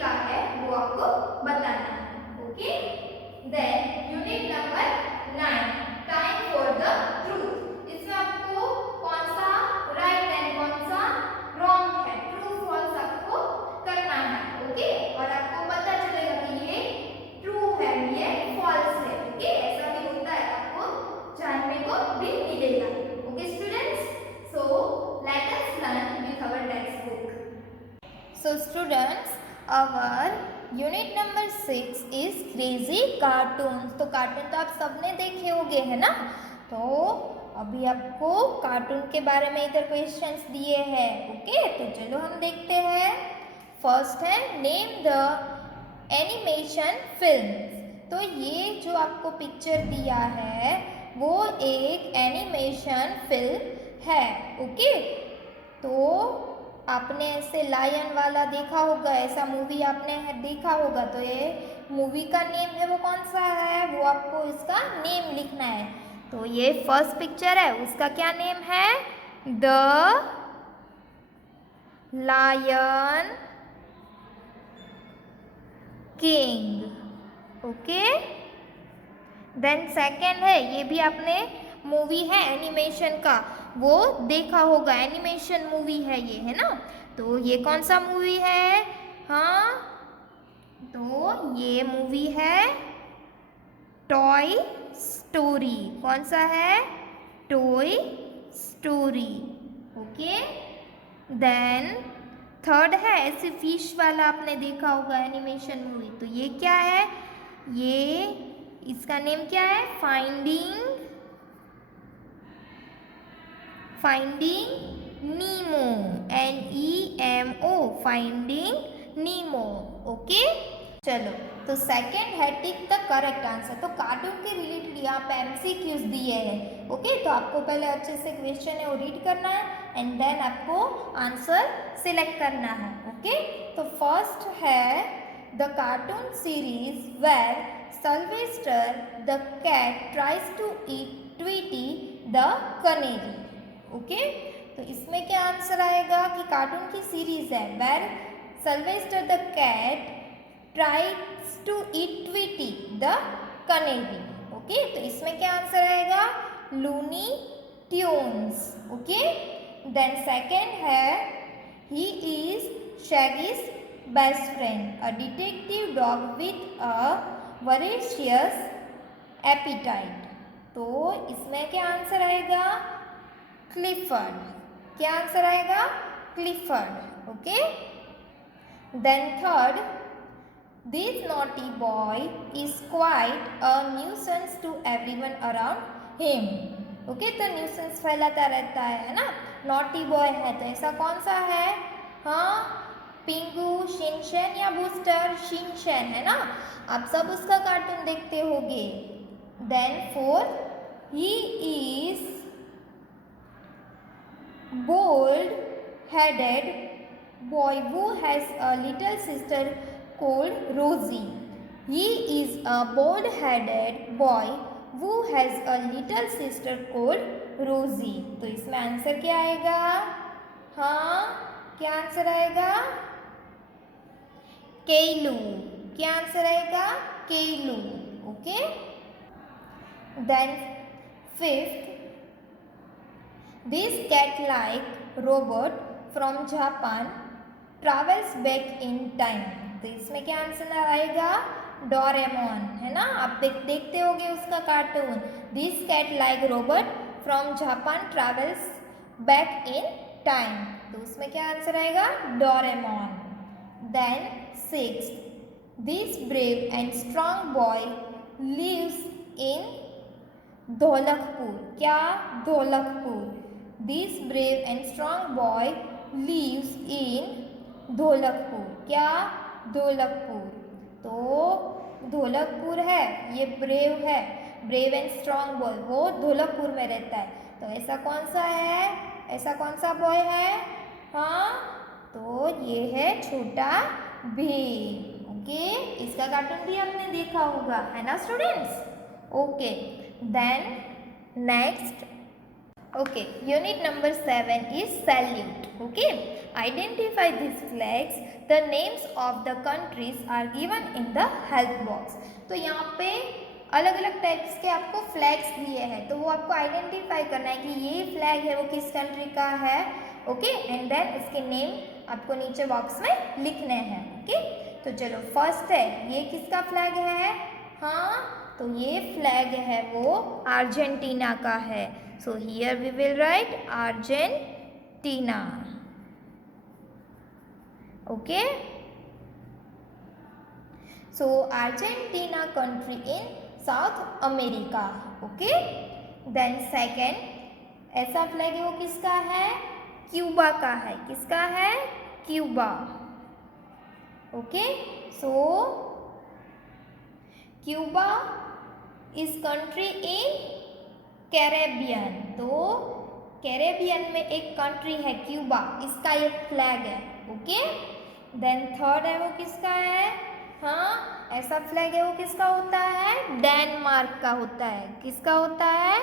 लिखा है वो आपको बताना है। Okay, then unit number 9 time for the truth. इसमें आपको कौन सा राइट एंड कौन सा रॉन्ग है, ट्रू फॉल्स आपको करना है। ओके, और आपको पता चलेगा कि ये ट्रू है ये फॉल्स है। ओके, ऐसा भी होता है, आपको जानने को भी मिलेगा। Okay students, so let us learn with our textbook. So students, our unit number 6 is crazy cartoons. तो कार्टून तो आप सबने देखे होंगे है ना। तो अभी आपको कार्टून के बारे में इधर क्वेश्चंस दिए हैं। ओके, तो चलो हम देखते हैं। फर्स्ट है नेम द एनिमेशन फिल्म। तो ये जो आपको पिक्चर दिया है वो एक एनिमेशन फिल्म है। ओके, तो आपने ऐसे लायन वाला देखा होगा, ऐसा मूवी आपने देखा होगा। तो ये मूवी का नेम है वो कौन सा है, वो आपको इसका नेम लिखना है। तो ये फर्स्ट पिक्चर है, उसका क्या नेम है, the lion king. Okay, then second है, ये भी आपने मूवी है एनिमेशन का वो देखा होगा, एनिमेशन मूवी है ये है ना। तो ये कौन सा मूवी है, हाँ तो ये मूवी है टॉय स्टोरी। कौन सा है, toy story. Okay, then third है ऐसे फिश वाला आपने देखा होगा एनिमेशन मूवी। तो ये क्या है, ये इसका नेम क्या है, फाइंडिंग नीमो, NEMO, फाइंडिंग नीमो। ओके, चलो तो सेकंड है टिक द करेक्ट आंसर। तो कार्टून के रिलेटेड यहाँ पे MCQs दिए हैं। ओके, तो आपको पहले अच्छे से क्वेश्चन है वो रीड करना है एंड देन आपको आंसर सिलेक्ट करना है। ओके, तो फर्स्ट है the cartoon series where Sylvester the cat tries to eat Tweety the canary. Okay, तो इसमें क्या आंसर आएगा कि कार्टून की सीरीज है where Sylvester the cat tries to eat Tweety the canary. Okay, तो इसमें क्या आंसर आएगा, Looney Tunes. Okay, then second है he is Shaggy's best friend, a detective dog with a voracious appetite. तो इसमें क्या आंसर आएगा, क्लिफर्ड। क्या आंसर आएगा, Clifford. Okay, then third, this naughty boy is quite a nuisance to everyone around him. Okay, तो nuisance फैलाता रहता है ना, नॉटी बॉय है। तो ऐसा कौन सा है, हाँ पिंगू, शिनचैन या बूस्टर, शिनचैन है ना, आप सब उसका कार्टून देखते होंगे। Then fourth, he is bald-headed boy who has a little sister called Rosie. He is a bald-headed boy who has a little sister called Rosie. तो इसमें आंसर क्या आएगा, हाँ क्या आंसर आएगा, केलू। क्या आंसर आएगा, केलू। Okay, then fifth, this cat-like robot from Japan travels back in time. तो इसमें क्या आंसर आएगा, डोरेमोन है ना, आप देखते होंगे उसका cartoon. This cat like robot from Japan travels back in time. तो उसमें क्या आंसर आएगा, Doraemon. Then sixth, this brave and strong boy lives in Dholakpur. क्या, Dholakpur. This brave and strong boy lives in Dholakpur. क्या, धौलकपुर। तो धौलकपुर है, ये ब्रेव है, ब्रेव एंड स्ट्रॉन्ग बॉय वो धौलकपुर में रहता है। तो ऐसा कौन सा है, ऐसा कौन सा बॉय है, हाँ तो ये है छोटा भीम। ओके, इसका कार्टून भी आपने देखा होगा है ना students. Okay, then next Okay, unit number 7 is salute. Okay, identify these flags. The names of the countries are given in the help box. तो यहाँ पे अलग अलग टाइप्स के आपको फ्लैग्स दिए हैं, तो वो आपको आइडेंटिफाई करना है कि ये फ्लैग है वो किस कंट्री का है. ओके, एंड देन इसके नेम आपको नीचे बॉक्स में लिखने हैं. ओके, तो चलो फर्स्ट है, ये किसका फ्लैग है. हाँ, तो ये फ्लैग है वो अर्जेंटीना का है. So here we will write Argentina. Okay. So Argentina country in South America. Okay. Then second, ऐसा फ्लैग है वो किसका है. क्यूबा का है. किसका है. Cuba. Okay. So Cuba is country in Caribbean. तो कैरेबियन में एक कंट्री है क्यूबा, इसका एक फ्लैग है. ओके, देन थर्ड है वो किसका है. हाँ, ऐसा फ्लैग है वो किसका होता है. डेनमार्क का होता है. किसका होता है.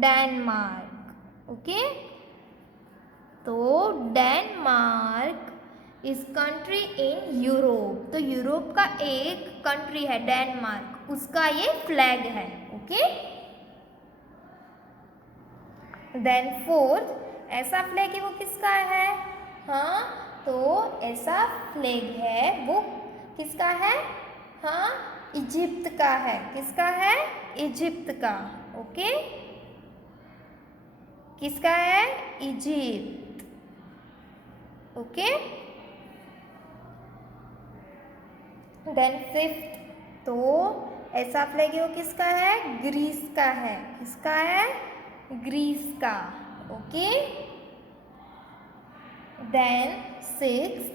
डेनमार्क. ओके, तो Denmark is country in Europe. तो यूरोप का एक कंट्री है डेनमार्क, उसका ये फ्लैग है. ओके, देन फोर्थ, ऐसा फ्लैग है वो किसका है. हाँ, तो ऐसा फ्लैग है वो किसका है. हाँ, इजिप्ट का है. किसका है. इजिप्ट का. ओके, किसका है. इजिप्ट. ओके, देन फिफ्थ, तो ऐसा फ्लैग है वो किसका है. ग्रीस का है. किसका है. ग्रीस का. ओके, देन सिक्स,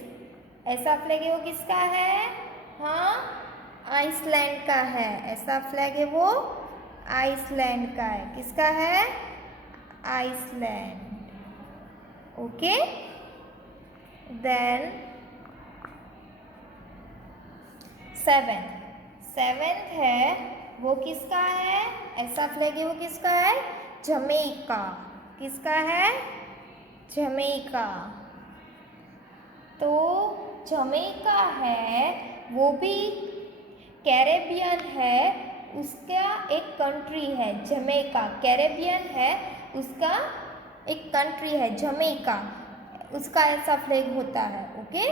ऐसा फ्लैग है वो किसका है. हाँ, आइसलैंड का है. ऐसा फ्लैग है वो आइसलैंड का है. किसका है. आइसलैंड. ओके, देन सेवेंथ है वो किसका है. ऐसा फ्लैग है वो किसका है. जमैका. किसका है. जमैका. तो जमैका है वो भी कैरेबियन है, उसका एक कंट्री है. जमैका कैरेबियन है, उसका एक कंट्री है जमैका, उसका ऐसा फ्लैग होता है. ओके,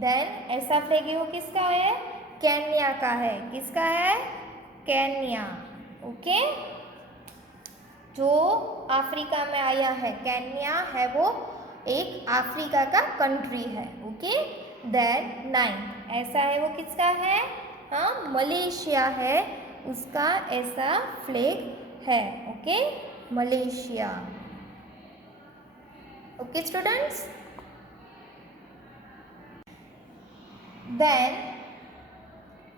देन ऐसा फ्लैग है वो किसका है. केन्या का है. किसका है. केन्या. ओके, जो अफ्रीका में आया है. केन्या है वो एक अफ्रीका का कंट्री है. ओके, देन नाइन्थ, ऐसा है वो किसका है. हाँ, मलेशिया है, उसका ऐसा फ्लैग है. Okay, Malaysia. Okay students, then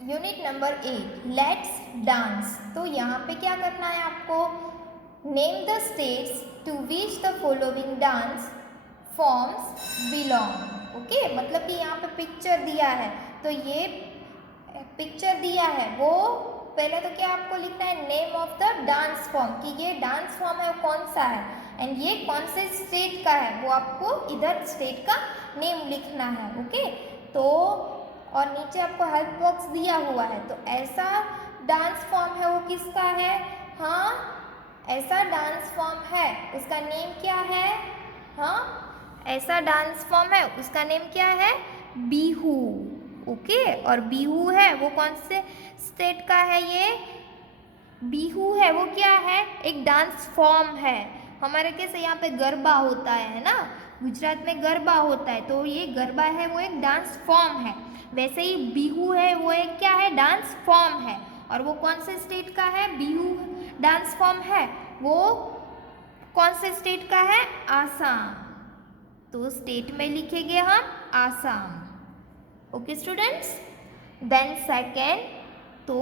unit number 8, let's dance. तो यहाँ पे क्या करना है आपको. Name the states to which the following dance forms belong. Okay, मतलब कि यहाँ पे पिक्चर दिया है, तो ये पिक्चर दिया है वो पहले तो क्या आपको लिखना है. Name of the dance form, कि ये डांस फॉर्म है वो कौन सा है, एंड ये कौन से स्टेट का है, वो आपको इधर स्टेट का नेम लिखना है. ओके, तो और नीचे आपको हेल्प बॉक्स दिया हुआ है. तो ऐसा डांस फॉर्म है वो किसका है. हाँ, ऐसा डांस फॉर्म है, उसका नेम क्या है. हाँ, ऐसा डांस फॉर्म है, उसका नेम क्या है. बिहू. ओके, और बिहू है वो कौन से स्टेट का है. ये बिहू है वो क्या है. एक डांस फॉर्म है. हमारे कैसे यहाँ पे गरबा होता है ना, गुजरात में गरबा होता है, तो ये गरबा है वो एक डांस फॉर्म है. वैसे ही बिहू है वो एक क्या है. डांस फॉर्म है. और वो कौन से स्टेट का है. बिहू डांस फॉर्म है वो कौन से स्टेट का है. आसाम. तो स्टेट में लिखेंगे हम Assam. Okay students, then second, तो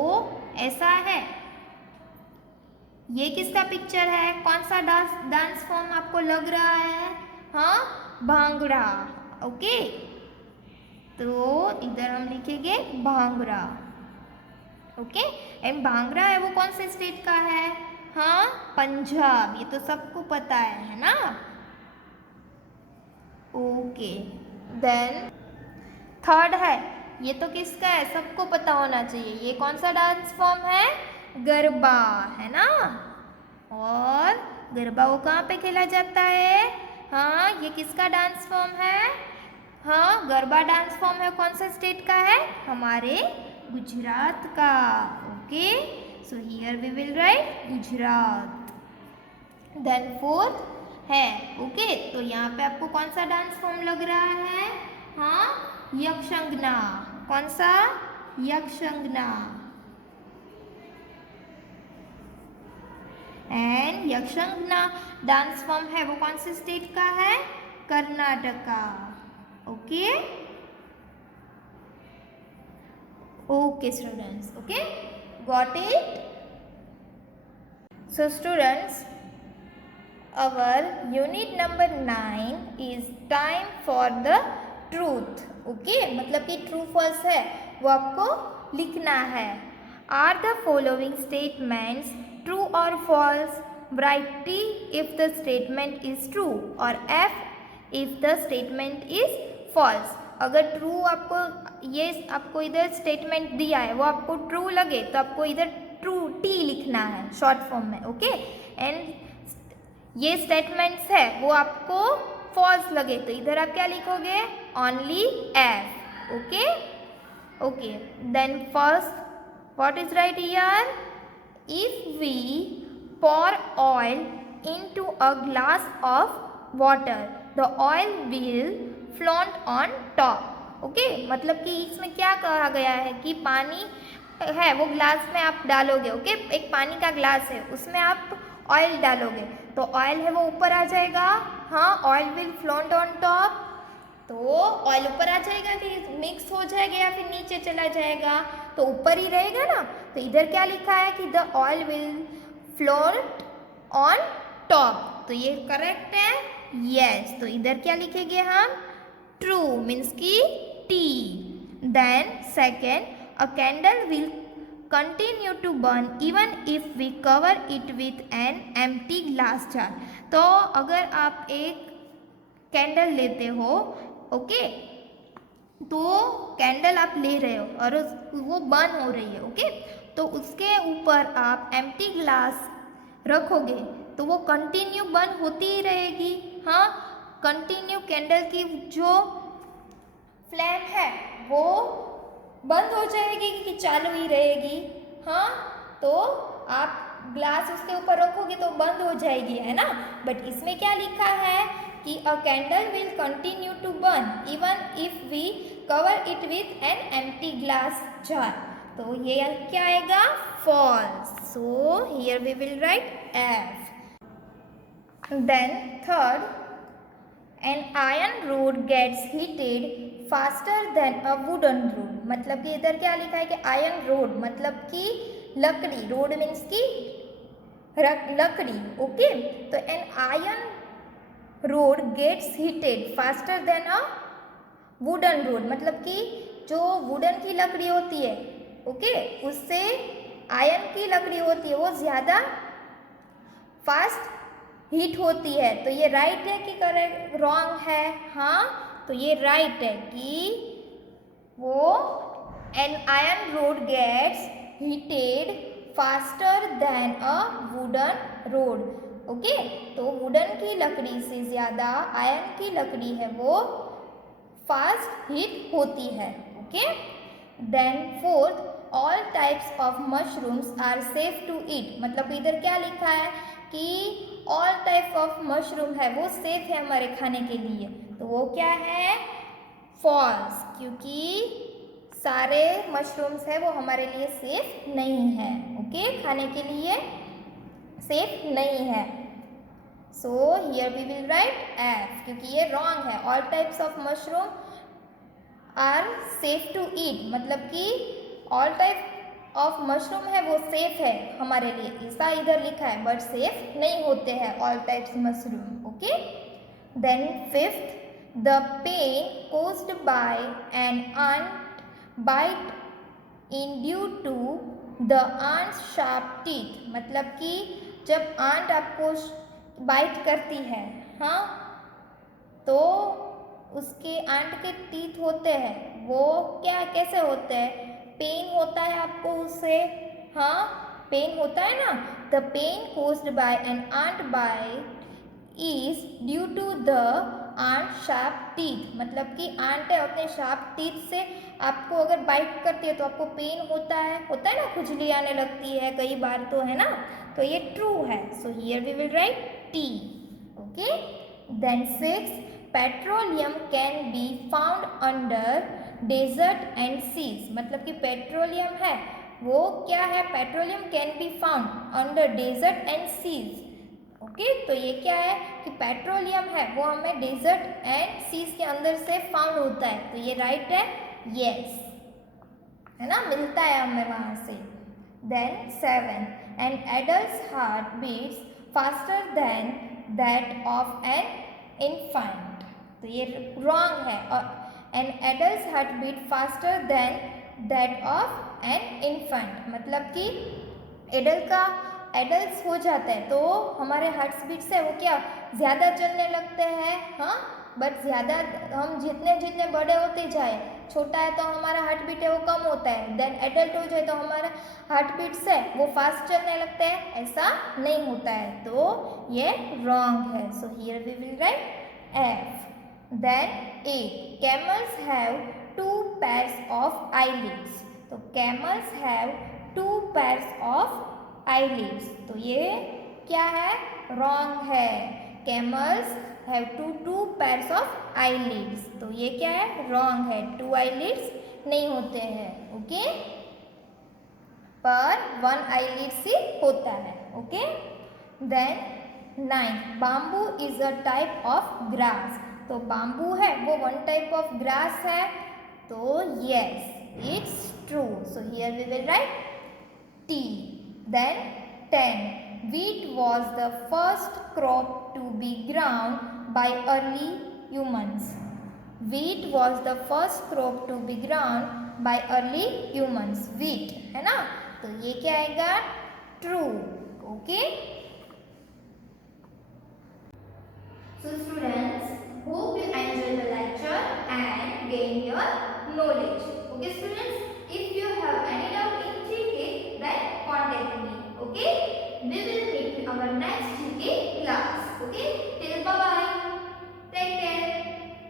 ऐसा है, ये किसका पिक्चर है. कौन सा डांस फॉर्म आपको लग रहा है. हाँ, भांगड़ा. ओके, तो इधर हम लिखेंगे भांगड़ा. ओके, एंड भांगड़ा है वो कौन से स्टेट का है. हाँ, पंजाब, ये तो सबको पता है ना। ओके, देन थर्ड है, ये तो किसका है, सबको पता होना चाहिए, ये कौन सा डांस फॉर्म है, गरबा, है ना। और गरबा वो कहाँ पे खेला जाता है, हाँ, ये किसका डांस फॉर्म है, हाँ, गरबा डांस फॉर्म है, कौन सा स्टेट का है, हमारे गुजरात का। Okay, so here we will write Gujarat. Then fourth है, ओके, तो यहाँ पे आपको कौन सा डांस फॉर्म लग रहा है, हाँ, यक्षंगना, कौन सा, Yakshagana. And Yakshagana dance form है वो कौन से स्टेट का है, Karnataka. Okay, okay students, okay, got it. So students, our unit number 9 is time for the truth. Okay, मतलब कि ट्रू फॉल्स है वो आपको लिखना है। Are the following statements true और false, write T if the statement is true और F if the statement is false. अगर ट्रू आपको ये आपको इधर स्टेटमेंट दिया है वो आपको ट्रू लगे तो आपको इधर ट्रू टी लिखना है शॉर्ट फॉर्म में। ओके, एंड ये स्टेटमेंट्स है वो आपको फॉल्स लगे तो इधर आप क्या लिखोगे, only F. Okay, okay, then first what is right here, if we pour oil into a glass of water the oil will float on top। Okay, मतलब कि इसमें क्या कहा गया है कि पानी है वो ग्लास में आप डालोगे। ओके, एक पानी का ग्लास है उसमें आप ऑयल डालोगे तो ऑयल है वो ऊपर आ जाएगा, हाँ, oil will float on top, तो ऑयल ऊपर आ जाएगा कि मिक्स हो जाएगा या फिर नीचे चला जाएगा, तो ऊपर ही रहेगा ना। तो इधर क्या लिखा है कि the oil will float on top, तो ये करेक्ट है, यस। तो इधर क्या लिखेंगे हम, ट्रू मीन्स की T. Then second, a candle will continue to burn even if we cover it with an empty glass jar। तो अगर आप एक कैंडल लेते हो, ओके, तो कैंडल आप ले रहे हो और वो बर्न हो रही है, ओके, तो उसके ऊपर आप एम्प्टी ग्लास रखोगे तो वो कंटिन्यू बर्न होती ही रहेगी, हाँ, कंटिन्यू कैंडल की जो फ्लेम है वो बंद हो जाएगी कि चालू ही रहेगी, हाँ, तो आप ग्लास उसके ऊपर रखोगे तो बंद हो जाएगी, है ना। बट इसमें क्या लिखा है कि a candle will continue to burn even if we cover it with an empty glass jar, तो ये क्या आएगा, false. So here we will write F. Then third, an iron rod gets heated faster than a wooden rod, मतलब कि इधर क्या लिखा है कि आयरन रोड मतलब कि लकड़ी, रोड मीन्स की लकड़ी। ओके, तो an iron rod gets heated faster than a wooden rod, मतलब कि जो वुडन की लकड़ी होती है, ओके, उससे आयरन की लकड़ी होती है वो ज़्यादा फास्ट हीट होती है। तो ये राइट है कि करेक्ट, रॉन्ग है, हाँ, तो ये राइट है कि वो an iron rod gets heated faster than a wooden rod. Okay, तो वुडन की लकड़ी से ज़्यादा आयरन की लकड़ी है वो फास्ट हीट होती है। Okay, then fourth, all types of mushrooms are safe to eat, मतलब इधर क्या लिखा है कि ऑल टाइप ऑफ मशरूम है वो सेफ है हमारे खाने के लिए, तो वो क्या है, फॉल्स, क्योंकि सारे मशरूम्स है वो हमारे लिए सेफ नहीं है। ओके, खाने के लिए सेफ नहीं है। So here we will write F, क्योंकि ये रॉन्ग है। All types of mushroom are safe to eat, मतलब कि ऑल टाइप ऑफ मशरूम है वो सेफ है हमारे लिए, ऐसा इधर लिखा है, बट सेफ नहीं होते हैं all types mushroom. Okay, then fifth, the pain caused by an ant bite in due to the ant's sharp teeth, मतलब कि जब आंट आपको बाइट करती है, हाँ, तो उसके आंट के टीथ होते हैं, वो क्या कैसे होते हैं, पेन होता है आपको उससे, हाँ, पेन होता है ना। The pain caused by an ant bite is due to the ant sharp teeth, मतलब कि आंट अपने शार्प टीथ से आपको अगर बाइट करती है तो आपको पेन होता है ना, खुजली आने लगती है कई बार, तो है ना, तो ये ट्रू है। So here we will write T. Okay, then 6, petroleum can be found under desert and seas, मतलब कि पेट्रोलियम है वो क्या है, petroleum can be found under desert and seas. Okay, तो ये क्या है कि पेट्रोलियम है वो हमें डेजर्ट एंड सीज के अंदर से फाउंड होता है, तो ये राइट है, यस, है ना, मिलता है हमें वहां से। Then 7, an adult heart beats faster than that of an infant, तो ये रॉन्ग है, और an adult heart beat faster than that of an infant, मतलब कि एडल्ट हो जाता है तो हमारे हार्ट बीट से वो क्या ज़्यादा चलने लगते हैं, हाँ, बट ज़्यादा हम जितने जितने बड़े होते जाए, छोटा है तो हमारा हार्ट बीट है वो कम होता है, देन एडल्ट हो जाए तो हमारा हार्ट बीट से वो फास्ट चलने लगते हैं, ऐसा नहीं होता है, तो ये रॉन्ग है। So here we will write F. Then 8, camels have 2 pairs of eyelids, तो camels have 2 pairs of eyelids, तो ये क्या है, रॉन्ग है, camels have two pairs of eyelids, तो ये क्या है, रॉन्ग है, 2 eyelids नहीं होते हैं, ओके, पर 1 eyelid से होता है, okay. Then 9, bamboo is a type of grass, तो बाम्बू है वो 1 टाइप ऑफ ग्रास है, तो yes it's true, so here we will write T. Then 10, wheat was the first crop to be grown by early humans. Wheat was the first crop to be grown by early humans. Wheat, है ना, तो ये क्या आएगा, true, okay. So students, hope you enjoy the lecture and gain your knowledge. Okay students, if you have any